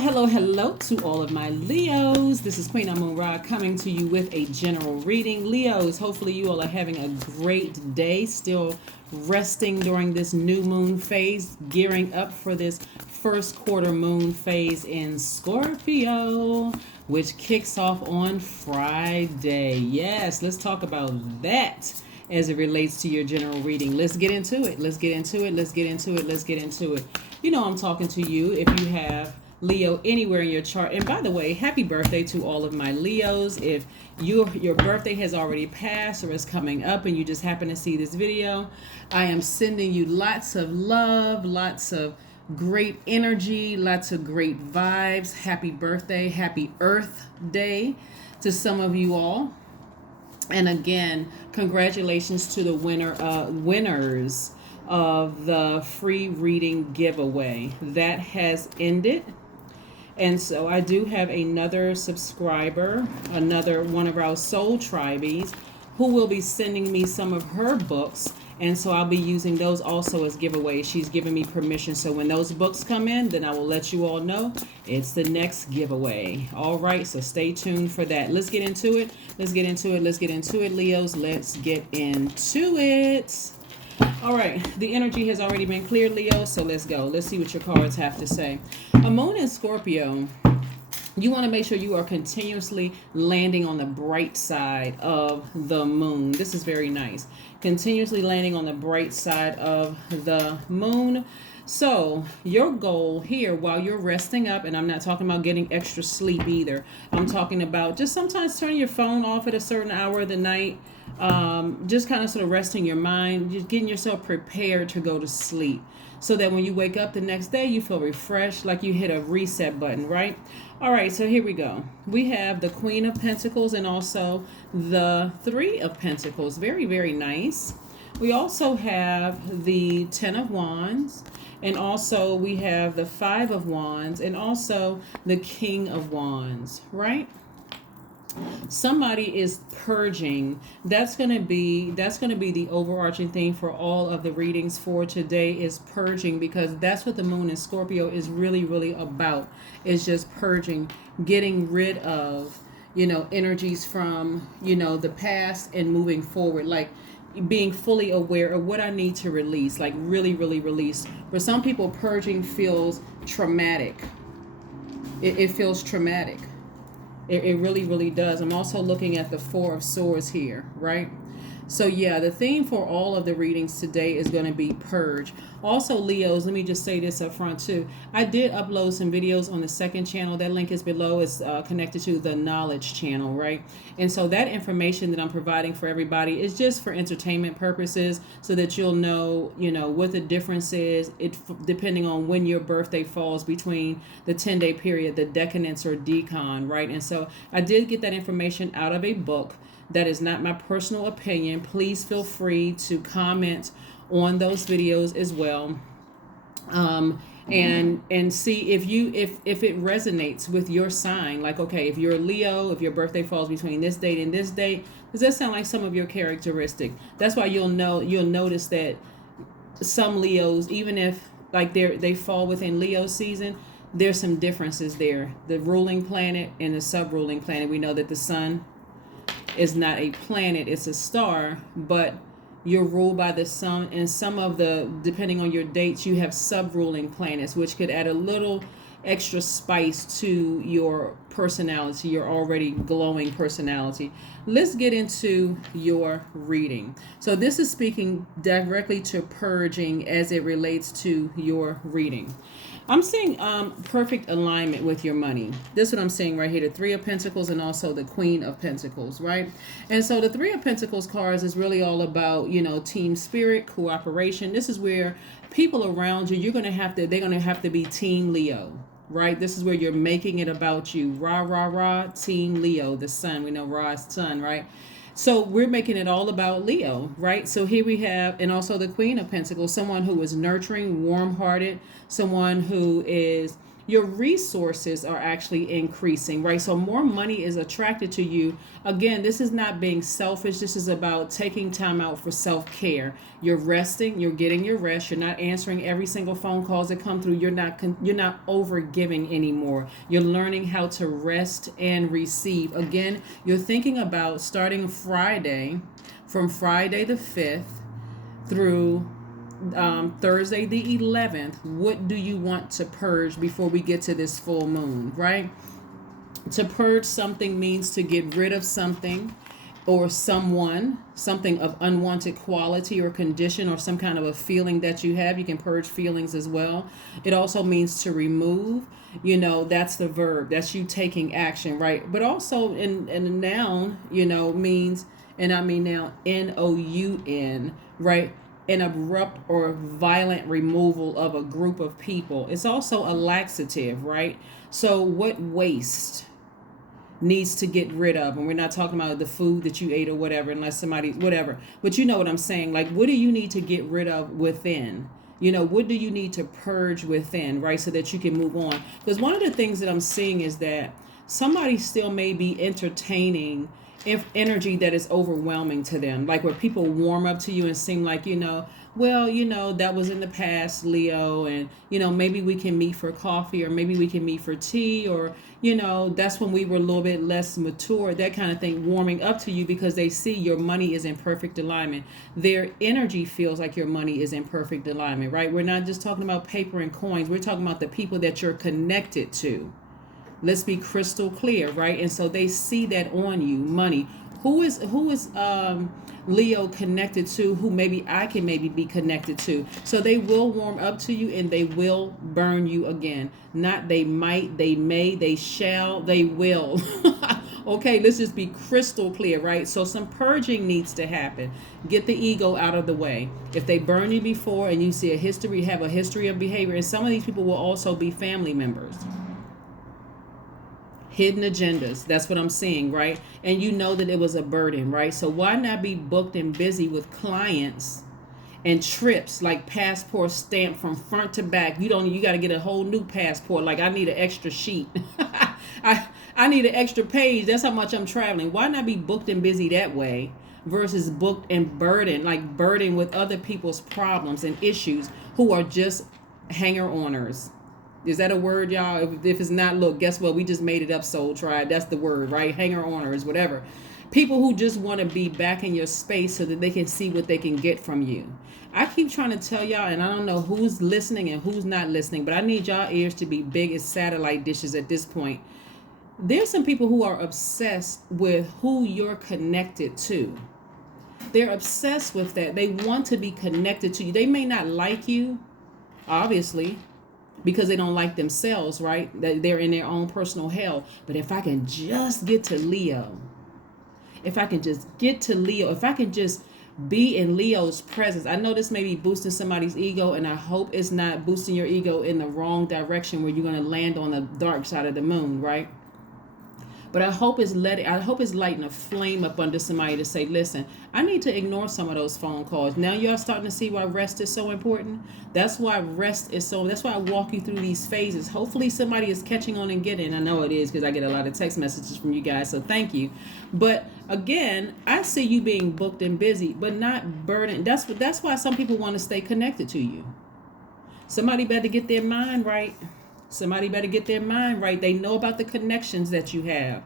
Hello to all of my Leos. This is Queen Amun Ra coming to you with a general reading. Leos, hopefully you all are having a great day, still resting during this new moon phase, gearing up for this first quarter moon phase in Scorpio, which kicks off on Friday. Yes, let's talk about that as it relates to your general reading. Let's get into it. You know I'm talking to you if you have Leo anywhere in your chart. And by the way, happy birthday to all of my Leos. If your birthday has already passed or is coming up and you just happen to see this video, I am sending you lots of love, lots of great energy, lots of great vibes. Happy birthday, happy Earth Day to some of you all. And again, congratulations to the winners of the free reading giveaway. That has ended. And so I do have another subscriber, another one of our soul tribees, who will be sending me some of her books. And so I'll be using those also as giveaways. She's given me permission. So when those books come in, then I will let you all know it's the next giveaway. All right, so stay tuned for that. Let's get into it, Leos. Let's get into it. All right, the energy has already been cleared, Leo, so let's go. Let's see what your cards have to say. A moon in Scorpio, you want to make sure you are continuously landing on the bright side of the moon. This is very nice. Continuously landing on the bright side of the moon. So your goal here while you're resting up, and I'm not talking about getting extra sleep either. I'm talking about just sometimes turning your phone off at a certain hour of the night. Just kind of sort of resting your mind, just getting yourself prepared to go to sleep so that when you wake up the next day, you feel refreshed, like you hit a reset button, right? All right, so here we go. We have the Queen of Pentacles and also the Three of Pentacles. Very, very nice. We also have the Ten of Wands, and also we have the Five of Wands, and also the King of Wands, right? Somebody is purging. That's going to be the overarching theme for all of the readings for today, is purging, because that's what the moon in Scorpio is really about. Is just purging, getting rid of, energies from, the past and moving forward, like being fully aware of what I need to release, like really release. For some people, purging feels traumatic. It feels traumatic. It really does. I'm also looking at the Four of Swords here, right? So yeah, the theme for all of the readings today is going to be purge. Also, Leos, let me just say this up front too. I did upload some videos on the second channel. That link is below. It's connected to the knowledge channel, right? And so that information that I'm providing for everybody is just for entertainment purposes, so that you'll know, what the difference is. Depending on when your birthday falls between the 10-day period, the decadence or decon, right? And so I did get that information out of a book. That is not my personal opinion. Please feel free to comment on those videos as well, and see if it resonates with your sign. Like, okay, if you're a Leo, if your birthday falls between this date and this date, does that sound like some of your characteristic? That's why you'll notice that some Leos, even if like they fall within Leo season, there's some differences there. The ruling planet and the sub-ruling planet. We know that the sun is not a planet, it's a star, but you're ruled by the sun, and some of the, depending on your dates, you have sub-ruling planets, which could add a little extra spice to your personality, your already glowing personality. Let's get into your reading. So this is speaking directly to purging as it relates to your reading. I'm seeing perfect alignment with your money. This is what I'm seeing right here, the Three of Pentacles and also the Queen of Pentacles, right? And so the Three of Pentacles cards is really all about, team spirit, cooperation. This is where people around you, they're going to have to be Team Leo, right? This is where you're making it about you. Rah, Team Leo, the sun. We know Ra is sun, right? So we're making it all about Leo, right? So here we have, and also the Queen of Pentacles, someone who is nurturing, warm-hearted, someone who is your resources are actually increasing, right? So more money is attracted to you. Again, this is not being selfish. This is about taking time out for self-care. You're resting, you're getting your rest. You're not answering every single phone calls that come through. You're not over giving anymore. You're learning how to rest and receive. Again, you're thinking about starting Friday, from Friday the 5th through Thursday the 11th. What do you want to purge before we get to this full moon, right? To purge something means to get rid of something or someone, something of unwanted quality or condition, or some kind of a feeling that you have. You can purge feelings as well. It also means to remove. That's the verb. That's you taking action, right? But also in a noun, means, and I mean now, NOUN, right? An abrupt or violent removal of a group of people. It's also a laxative, right? So what waste needs to get rid of? And we're not talking about the food that you ate or whatever, unless somebody, whatever. But you know what I'm saying? Like, what do you need to get rid of within? What do you need to purge within, right? So that you can move on. Because one of the things that I'm seeing is that somebody still may be entertaining energy that is overwhelming to them, like where people warm up to you and seem like, that was in the past, Leo, and maybe we can meet for coffee, or maybe we can meet for tea, or that's when we were a little bit less mature, that kind of thing, warming up to you because they see your money is in perfect alignment. Their energy feels like your money is in perfect alignment, right? We're not just talking about paper and coins. We're talking about the people that you're connected to. Let's be crystal clear, right? And so they see that on you, money. Who is Leo connected to, who maybe I can maybe be connected to? So they will warm up to you and they will burn you again. Not they might, they may, they shall, they will. Okay, let's just be crystal clear, right? So some purging needs to happen. Get the ego out of the way. If they burn you before and you see have a history of behavior, and some of these people will also be family members. Hidden agendas. That's what I'm seeing, right? And that it was a burden, right? So why not be booked and busy with clients and trips, like passport stamp from front to back? You got to get a whole new passport. Like, I need an extra sheet. I need an extra page. That's how much I'm traveling. Why not be booked and busy that way versus booked and burdened with other people's problems and issues, who are just hanger-oners? Is that a word, y'all? If it's not, look, guess what? We just made it up, Soul Tribe. That's the word, right? Hanger-oners, whatever. People who just want to be back in your space so that they can see what they can get from you. I keep trying to tell y'all, and I don't know who's listening and who's not listening, but I need y'all ears to be big as satellite dishes at this point. There's some people who are obsessed with who you're connected to. They're obsessed with that. They want to be connected to you. They may not like you, obviously, because they don't like themselves, right? They're in their own personal hell. But if I can just get to Leo, if I can just be in Leo's presence. I know this may be boosting somebody's ego, and I hope it's not boosting your ego in the wrong direction where you're going to land on the dark side of the moon, right? But I hope it's lighting a flame up under somebody to say, listen, I need to ignore some of those phone calls. Now y'all starting to see why rest is so important. That's why I walk you through these phases. Hopefully somebody is catching on and getting. I know it is, because I get a lot of text messages from you guys. So thank you. But again, I see you being booked and busy, but not burdened. That's why some people want to stay connected to you. Somebody better get their mind right. They know about the connections that you have.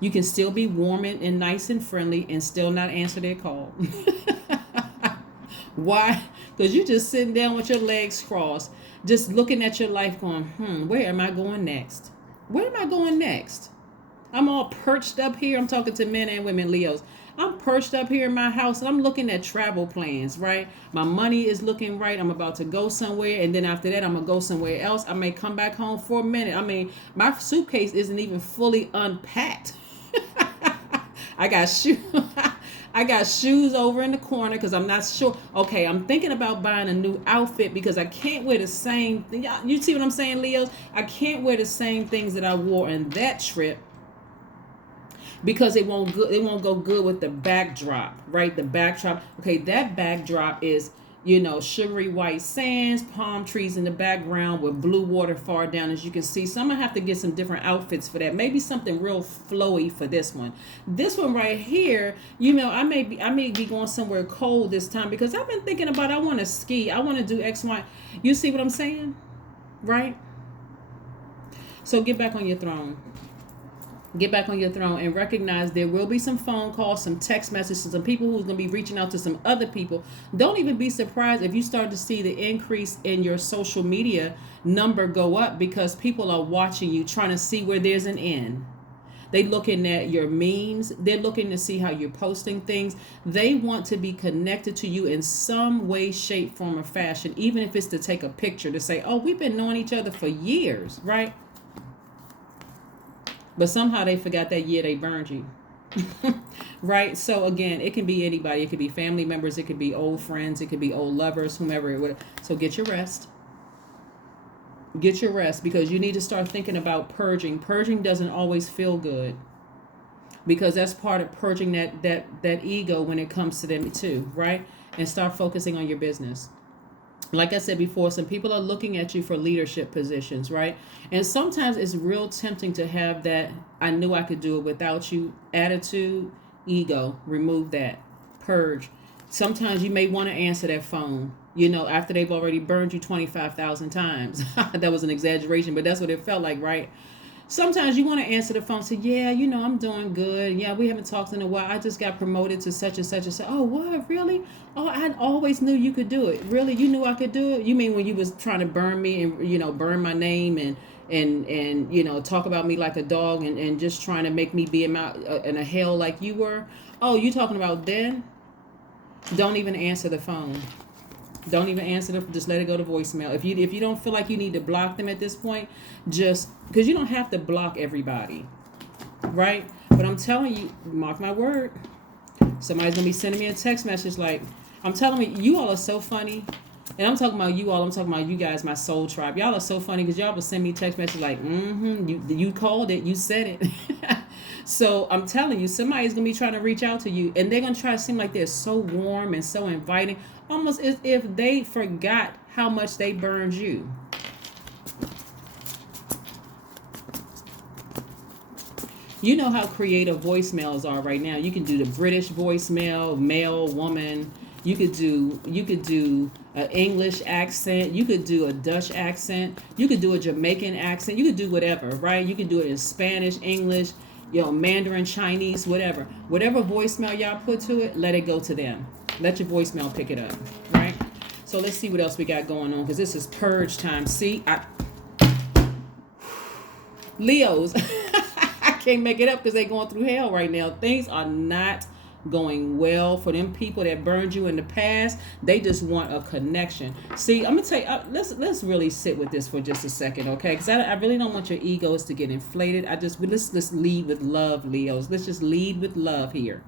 You can still be warm and nice and friendly and still not answer their call. Why? Because you're just sitting down with your legs crossed, just looking at your life going, where am I going next? I'm all perched up here. I'm talking to men and women, Leos. I'm perched up here in my house and I'm looking at travel plans, right? My money is looking right. I'm about to go somewhere. And then after that, I'm going to go somewhere else. I may come back home for a minute. I mean, my suitcase isn't even fully unpacked. I got shoes over in the corner because I'm not sure. Okay, I'm thinking about buying a new outfit because I can't wear the same thing. You see what I'm saying, Leos? I can't wear the same things that I wore on that trip, because it won't go good with the backdrop, right? The backdrop. Okay, that backdrop is sugary white sands, palm trees in the background with blue water far down, as you can see. So I'm gonna have to get some different outfits for that. Maybe something real flowy for this one. This one right here, I may be going somewhere cold this time, because I've been thinking about, I want to ski, I want to do X, Y. You see what I'm saying, right? So get back on your throne. Get back on your throne and recognize there will be some phone calls, some text messages, some people who's going to be reaching out to some other people. Don't even be surprised if you start to see the increase in your social media number go up, because people are watching you, trying to see where there's an end. They looking at your memes. They're looking to see how you're posting things. They want to be connected to you in some way, shape, form, or fashion, even if it's to take a picture to say, oh, we've been knowing each other for years, right? But somehow they forgot that year they burned you. Right? So again, it can be anybody. It could be family members. It could be old friends. It could be old lovers, whomever it would. So get your rest. Get your rest, because you need to start thinking about purging. Purging doesn't always feel good, because that's part of purging that ego when it comes to them too, right? And start focusing on your business. Like I said before, some people are looking at you for leadership positions, right? And sometimes it's real tempting to have that I knew I could do it without you attitude, ego. Remove that. Purge. Sometimes you may want to answer that phone, after they've already burned you 25,000 times. That was an exaggeration, but that's what it felt like, right? Sometimes you want to answer the phone and say, yeah, I'm doing good. Yeah, we haven't talked in a while. I just got promoted to such and such and such. Oh, what? Really? Oh, I always knew you could do it. Really? You knew I could do it? You mean when you was trying to burn me and, burn my name and talk about me like a dog and just trying to make me be in a hell like you were? Oh, you talking about then? Don't even answer the phone. Don't even answer them. Just let it go to voicemail. If you don't feel like you need to block them at this point, just because you don't have to block everybody, right? But I'm telling you, mark my word, somebody's gonna be sending me a text message like, I'm telling you all are so funny. And I'm talking about you all. I'm talking about you guys, my soul tribe. Y'all are so funny, because y'all will send me text messages like, you called it, you said it. So I'm telling you, somebody's going to be trying to reach out to you, and they're going to try to seem like they're so warm and so inviting, almost as if they forgot how much they burned you. You know how creative voicemails are right now. You can do the British voicemail, male, woman. You could do an English accent. You could do a Dutch accent. You could do a Jamaican accent. You could do whatever, right? You could do it in Spanish, English, Mandarin, Chinese, whatever. Whatever voicemail y'all put to it, let it go to them. Let your voicemail pick it up, right? So let's see what else we got going on, because this is purge time. See, Leos, I can't make it up because they're going through hell right now. Things are not going well for them people that burned you in the past. They just want a connection. See, I'm gonna tell you, let's really sit with this for just a second, okay? Because I really don't want your egos to get inflated. Let's lead with love, Leos. Let's just lead with love here.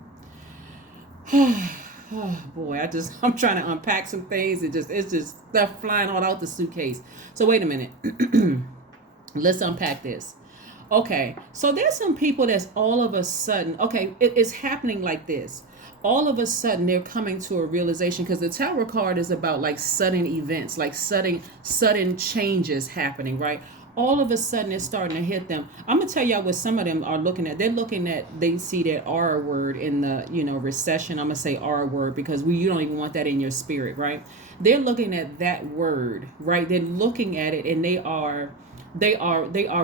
Oh boy, I'm trying to unpack some things. It's just stuff flying all out the suitcase. So wait a minute. Let's unpack this. Okay, so there's some people that's all of a sudden, it's happening like this. All of a sudden, they're coming to a realization, because the Tower card is about like sudden events, like sudden changes happening, right? All of a sudden, it's starting to hit them. I'm going to tell y'all what some of them are looking at. They see that R word in the, recession. I'm going to say R word because you don't even want that in your spirit, right? They're looking at that word, right? They're looking at it, and they are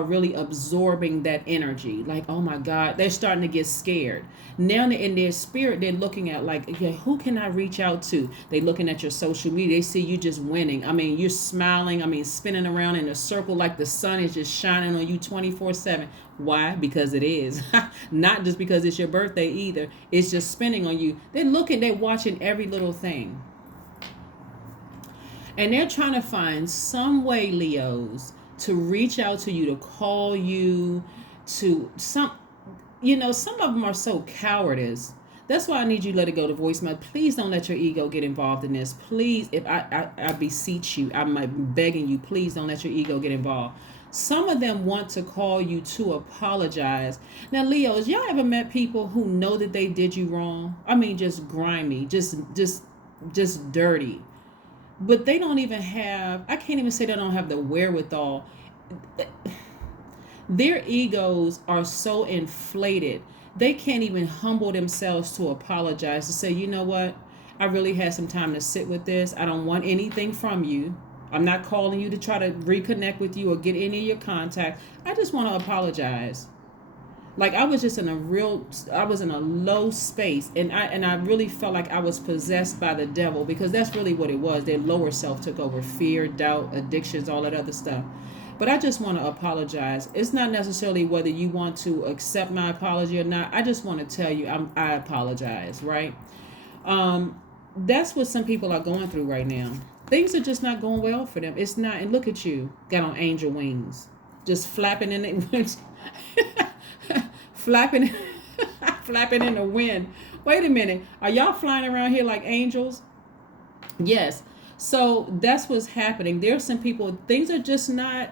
really absorbing that energy. Like, oh my God, they're starting to get scared. Now in their spirit, they're looking at like, okay, who can I reach out to? They're looking at your social media. They see you just winning. I mean, you're smiling. I mean, spinning around in a circle like the sun is just shining on you 24/7. Why? Because it is. Not just because it's your birthday either. It's just spinning on you. They're watching every little thing. And they're trying to find some way, Leos, to reach out to you, to call you, some of them are so cowardice. That's why I need you to let it go to voicemail. Please don't let your ego get involved in this. Please, if I beseech you, I'm begging you, please don't let your ego get involved. Some of them want to call you to apologize. Now, Leos, y'all ever met people who know that they did you wrong? I mean, just grimy, just dirty. but they don't even have, I can't even say they don't have the wherewithal. Their egos are so inflated, they can't even humble themselves to apologize, to say, you know what, I really had some time to sit with this. I don't want anything from you. I'm not calling you to try to reconnect with you or get any of your contact. I just want to apologize. Like, I was just in a real, I was in a low space, and I really felt like I was possessed by the devil, because that's really what it was. Their lower self took over: fear, doubt, addictions, all that other stuff. But I just want to apologize. It's not necessarily whether you want to accept my apology or not. I just want to tell you, I apologize, right? That's what some people are going through right now. Things are just not going well for them. It's not, and look at you, got on angel wings, just flapping in it, flapping, flapping in the wind. Wait a minute, are y'all flying around here like angels? Yes. So that's what's happening. There's some people, things are just not,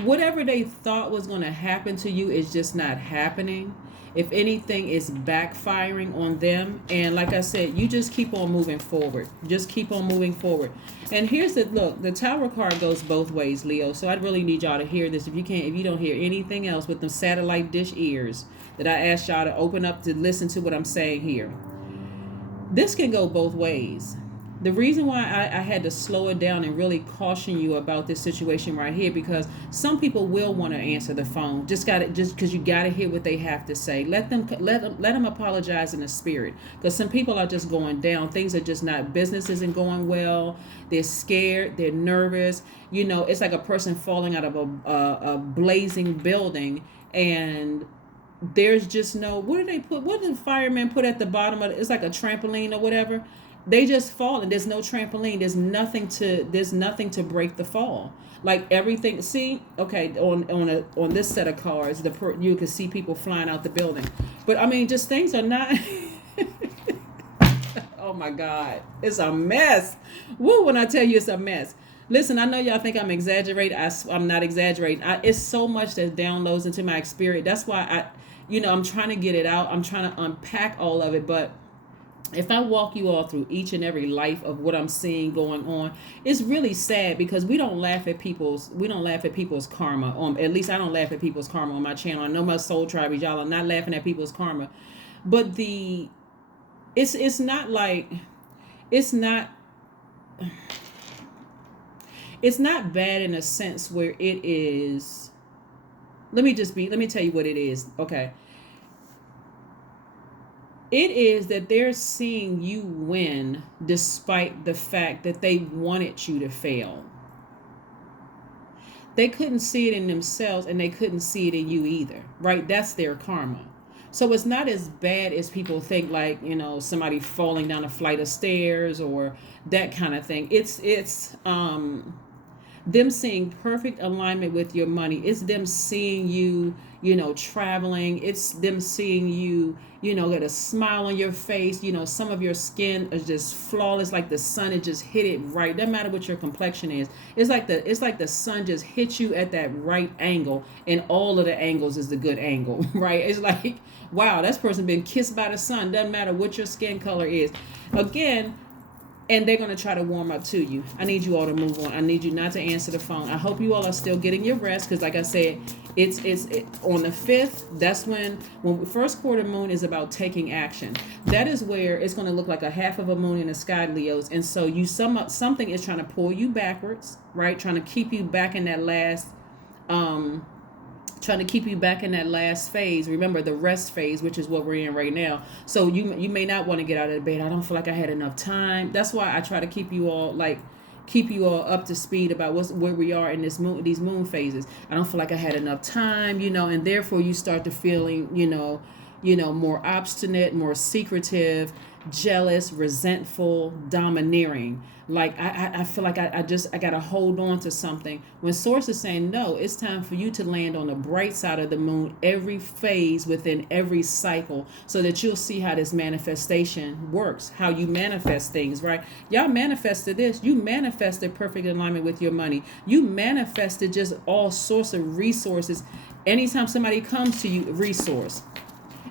whatever they thought was going to happen to you is just not happening. If anything, it's backfiring on them. And like I said, you just keep on moving forward. Just keep on moving forward. And here's the look, the Tower card goes both ways, Leo. So I really need y'all to hear this. If you don't hear anything else with the satellite dish ears that I asked y'all to open up to listen to what I'm saying here. This can go both ways. The reason why I had to slow it down and really caution you about this situation right here, because some people will want to answer the phone. Just because you got to hear what they have to say. Let them apologize in the spirit, because some people are just going down. Things are just not, business isn't going well. They're scared. They're nervous. You know, it's like a person falling out of a blazing building, and there's just no, what did the firemen put at the bottom of it? It's like a trampoline or whatever. They just fall, and there's no trampoline. There's nothing to break the fall. Like everything. See, okay, on this set of cards, you can see people flying out the building. But I mean, just things are not. Oh my God, it's a mess. Woo! When I tell you it's a mess. Listen, I know y'all think I'm exaggerating. I'm not exaggerating. It's so much that downloads into my spirit. That's why I'm trying to get it out. I'm trying to unpack all of it, but if I walk you all through each and every life of what I'm seeing going on, it's really sad, because we don't laugh at people's karma. At least I don't laugh at people's karma on my channel. I know my soul tribe, y'all are not laughing at people's karma, but it's not bad in a sense where it is. Let me tell you what it is. Okay. It is that they're seeing you win despite the fact that they wanted you to fail. They couldn't see it in themselves, and they couldn't see it in you either, right? That's their karma. So it's not as bad as people think, like, somebody falling down a flight of stairs or that kind of thing. It's them seeing perfect alignment with your money. It's them seeing you, traveling. It's them seeing you, get a smile on your face. Some of your skin is just flawless, like the sun had just hit it right. Doesn't matter what your complexion is. It's like the sun just hit you at that right angle, and all of the angles is the good angle, right? It's like, wow, that person been kissed by the sun. Doesn't matter what your skin color is. Again, and they're going to try to warm up to you. I need you all to move on. I need you not to answer the phone. I hope you all are still getting your rest, because like I said, it's on the 5th. That's when first quarter moon is about taking action. That is where it's going to look like a half of a moon in the sky, Leos. And so something is trying to pull you backwards, right? Trying to keep you back in that last phase. Remember, the rest phase, which is what we're in right now. So you may not want to get out of bed. I don't feel like I had enough time. That's why I try to keep you all up to speed about where we are in these moon phases. I don't feel like I had enough time, and therefore you start to feeling, more obstinate, more secretive, jealous, resentful, domineering. Like I feel like I gotta hold on to something, when source is saying, no, it's time for you to land on the bright side of the moon every phase within every cycle, so that you'll see how this manifestation works, how you manifest things, right? Y'all manifested this. You manifested perfect alignment with your money. You manifested just all sorts of resources. Anytime somebody comes to you, resource.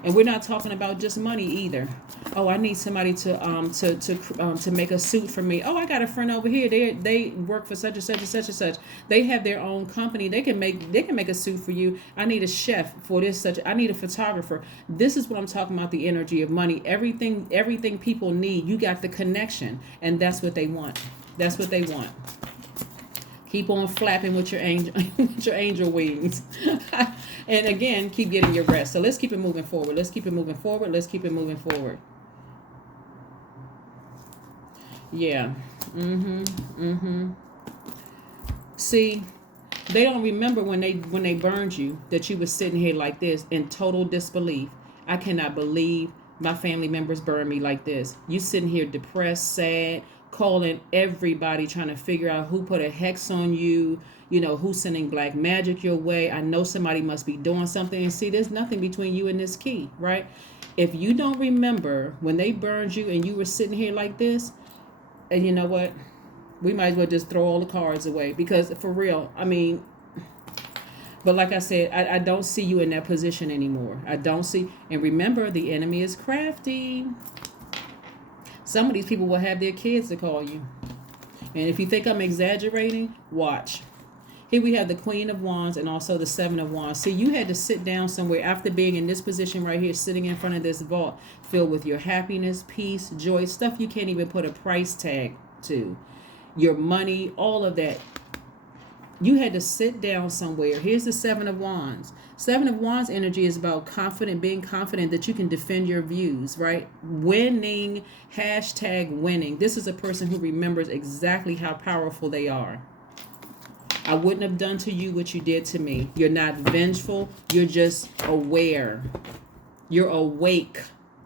And we're not talking about just money either. Oh, I need somebody to make a suit for me. Oh, I got a friend over here. They work for such and such and such and such. They have their own company. They can make a suit for you. I need a chef for this such. I need a photographer. This is what I'm talking about. The energy of money. Everything people need. You got the connection, and that's what they want. That's what they want. Keep on flapping with your angel wings. And again, keep getting your rest. So let's keep it moving forward. Let's keep it moving forward. Let's keep it moving forward. Yeah. See, they don't remember when they burned you that you were sitting here like this in total disbelief. I cannot believe my family members burned me like this. You sitting here depressed, sad, calling everybody, trying to figure out who put a hex on you, who's sending black magic your way. I know somebody must be doing something. And see, there's nothing between you and this key, right? If you don't remember when they burned you and you were sitting here like this, and you know what? We might as well just throw all the cards away, because for real, I mean, but like I said, I don't see you in that position anymore. I don't see. And remember, the enemy is crafty. Some of these people will have their kids to call you. And if you think I'm exaggerating, watch. Here we have the Queen of Wands and also the Seven of Wands. See, you had to sit down somewhere after being in this position right here, sitting in front of this vault filled with your happiness, peace, joy, stuff you can't even put a price tag to. Your money, all of that. You had to sit down somewhere. Here's the Seven of Wands. Seven of Wands energy is about being confident that you can defend your views, right? Winning, #winning. This is a person who remembers exactly how powerful they are. I wouldn't have done to you what you did to me. You're not vengeful. You're just aware. You're awake,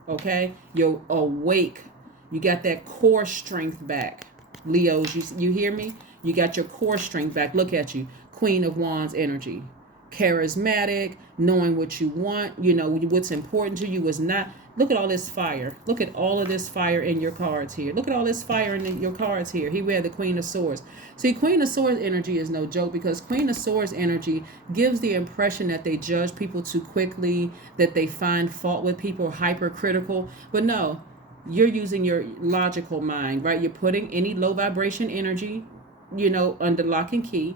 okay? You're awake. You got that core strength back. Leos, you hear me? You got your core strength back. Look at you. Queen of Wands energy. Charismatic, knowing what you want, what's important to you is not. Look at all this fire. Look at all of this fire in your cards here. Look at all this fire in your cards here. Here we have the Queen of Swords. See, Queen of Swords energy is no joke, because Queen of Swords energy gives the impression that they judge people too quickly, that they find fault with people, hypercritical. But no, you're using your logical mind, right? You're putting any low vibration energy, under lock and key.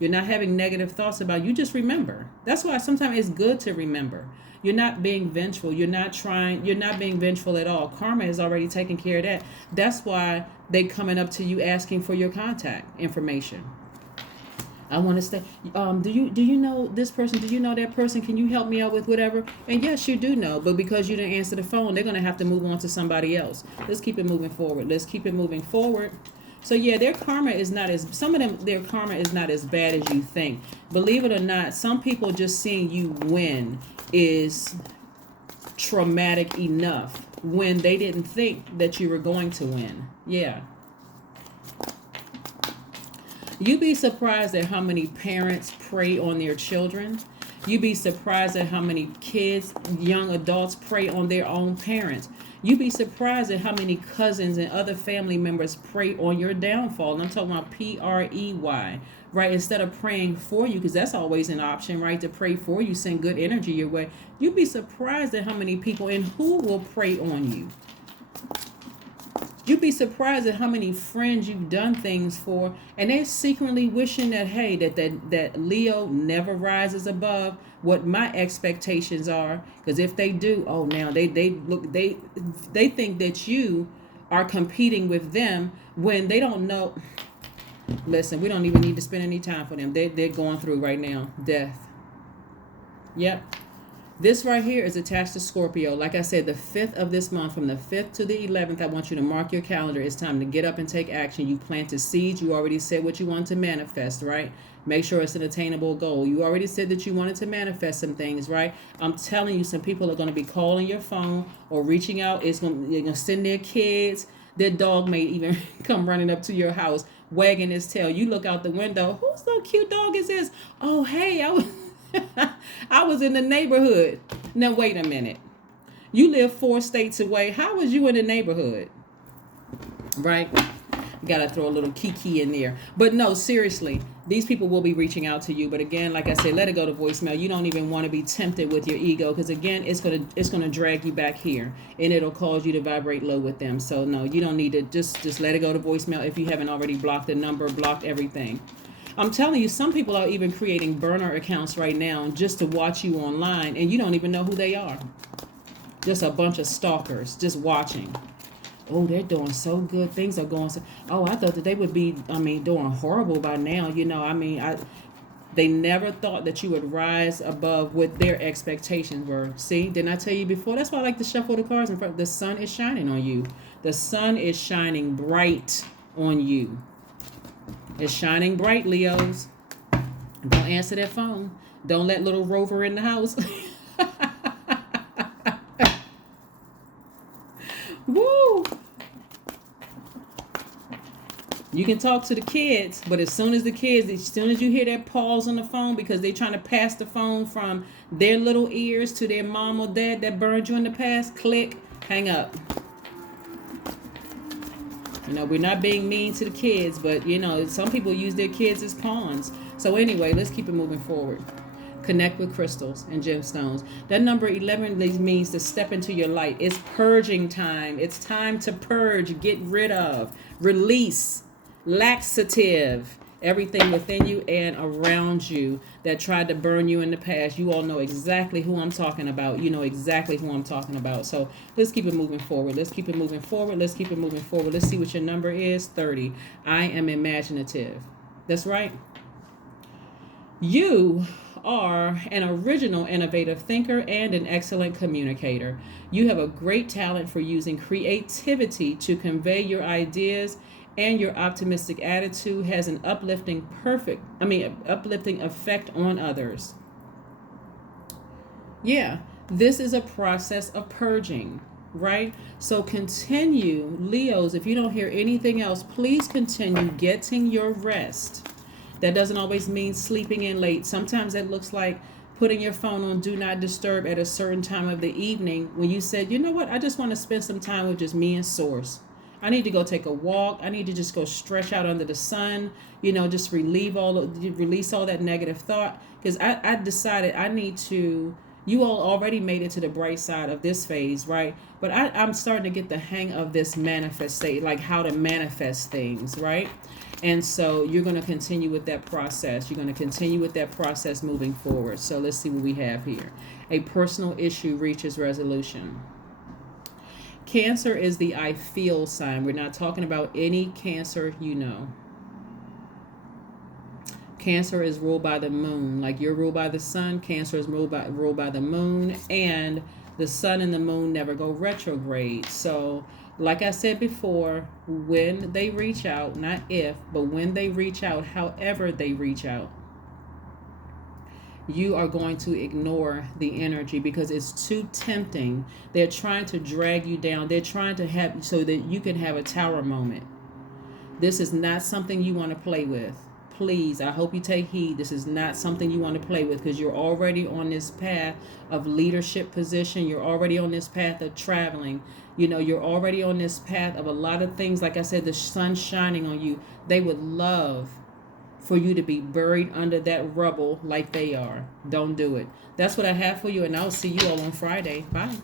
You're not having negative thoughts about you. Just remember. That's why sometimes it's good to remember. You're not being vengeful. You're not being vengeful at all. Karma has already taken care of that. That's why they coming up to you asking for your contact information. I want to stay. Do you know this person? Do you know that person? Can you help me out with whatever? And yes, you do know, but because you didn't answer the phone, they're going to have to move on to somebody else. Let's keep it moving forward. So yeah, their karma is not their karma is not as bad as you think. Believe it or not, some people just seeing you win is traumatic enough when they didn't think that you were going to win. Yeah. You'd be surprised at how many parents prey on their children. You'd be surprised at how many kids, young adults prey on their own parents. You'd be surprised at how many cousins and other family members prey on your downfall. And I'm talking about PREY, right? Instead of praying for you, because that's always an option, right? To pray for you, send good energy your way. You'd be surprised at how many people and who will prey on you. You'd be surprised at how many friends you've done things for, and they're secretly wishing that, hey, that Leo never rises above what my expectations are. Because if they do, oh, now they think that you are competing with them when they don't know. Listen, we don't even need to spend any time for them. They're going through right now death. Yep. This right here is attached to Scorpio. Like I said, the 5th of this month, from the 5th to the 11th, I want you to mark your calendar. It's time to get up and take action. You planted seeds. You already said what you want to manifest, right? Make sure it's an attainable goal. You already said that you wanted to manifest some things, right? I'm telling you, some people are going to be calling your phone or reaching out. They're going to send their kids. Their dog may even come running up to your house, wagging his tail. You look out the window. Whose little cute dog is this? Oh, hey, I was in the neighborhood. Now, wait a minute. You live 4 states away. How was you in the neighborhood? Right? got to throw a little kiki in there. But no, seriously, these people will be reaching out to you. But again, like I said, let it go to voicemail. You don't even want to be tempted with your ego, because again, it's gonna drag you back here, and it'll cause you to vibrate low with them. So no, you don't need to. Just let it go to voicemail if you haven't already blocked the number, blocked everything. I'm telling you, some people are even creating burner accounts right now just to watch you online, and you don't even know who they are. Just a bunch of stalkers just watching. Oh, they're doing so good. Things are going so. Oh, I thought that they would be, doing horrible by now. They never thought that you would rise above what their expectations were. See, didn't I tell you before? That's why I like to shuffle the cards in front. The sun is shining on you. The sun is shining bright on you. It's shining bright, Leos. Don't answer that phone. Don't let little Rover in the house. Woo! You can talk to the kids, but as soon as you hear that pause on the phone because they're trying to pass the phone from their little ears to their mom or dad that burned you in the past, click, hang up. We're not being mean to the kids, but, some people use their kids as pawns. So anyway, let's keep it moving forward. Connect with crystals and gemstones. That number 11 means to step into your light. It's purging time. It's time to purge, get rid of, release, laxative, everything within you and around you that tried to burn you in the past. You all know exactly who I'm talking about. You know exactly who I'm talking about. So let's keep it moving forward. Let's keep it moving forward. Let's keep it moving forward. Let's see what your number is. 30. I am imaginative. That's right. You are an original, innovative thinker and an excellent communicator. You have a great talent for using creativity to convey your ideas, and your optimistic attitude has an uplifting effect on others. Yeah, this is a process of purging, right? So continue, Leos, if you don't hear anything else, please continue getting your rest. That doesn't always mean sleeping in late. Sometimes that looks like putting your phone on do not disturb at a certain time of the evening when you said, you know what, I just want to spend some time with just me and Source. I need to go take a walk. I need to just go stretch out under the sun, just release all that negative thought. Because I decided I need to, you all already made it to the bright side of this phase, right? But I'm starting to get the hang of this manifestation, like how to manifest things, right? And so you're going to continue with that process. You're going to continue with that process moving forward. So let's see what we have here. A personal issue reaches resolution. Cancer is the I feel sign. We're not talking about any Cancer Cancer is ruled by the moon. Like you're ruled by the sun, Cancer is ruled by the moon, and the sun and the moon never go retrograde. So like I said before, when they reach out, not if, but when they reach out, however they reach out, you are going to ignore the energy because it's too tempting. They're trying to drag you down. They're trying to have so that you can have a tower moment. This is not something you want to play with. Please, I hope you take heed. This is not something you want to play with because you're already on this path of leadership position. You're already on this path of traveling. You're already on this path of a lot of things. Like I said, the sun's shining on you. They would love for you to be buried under that rubble like they are. Don't do it. That's what I have for you, and I'll see you all on Friday. Bye.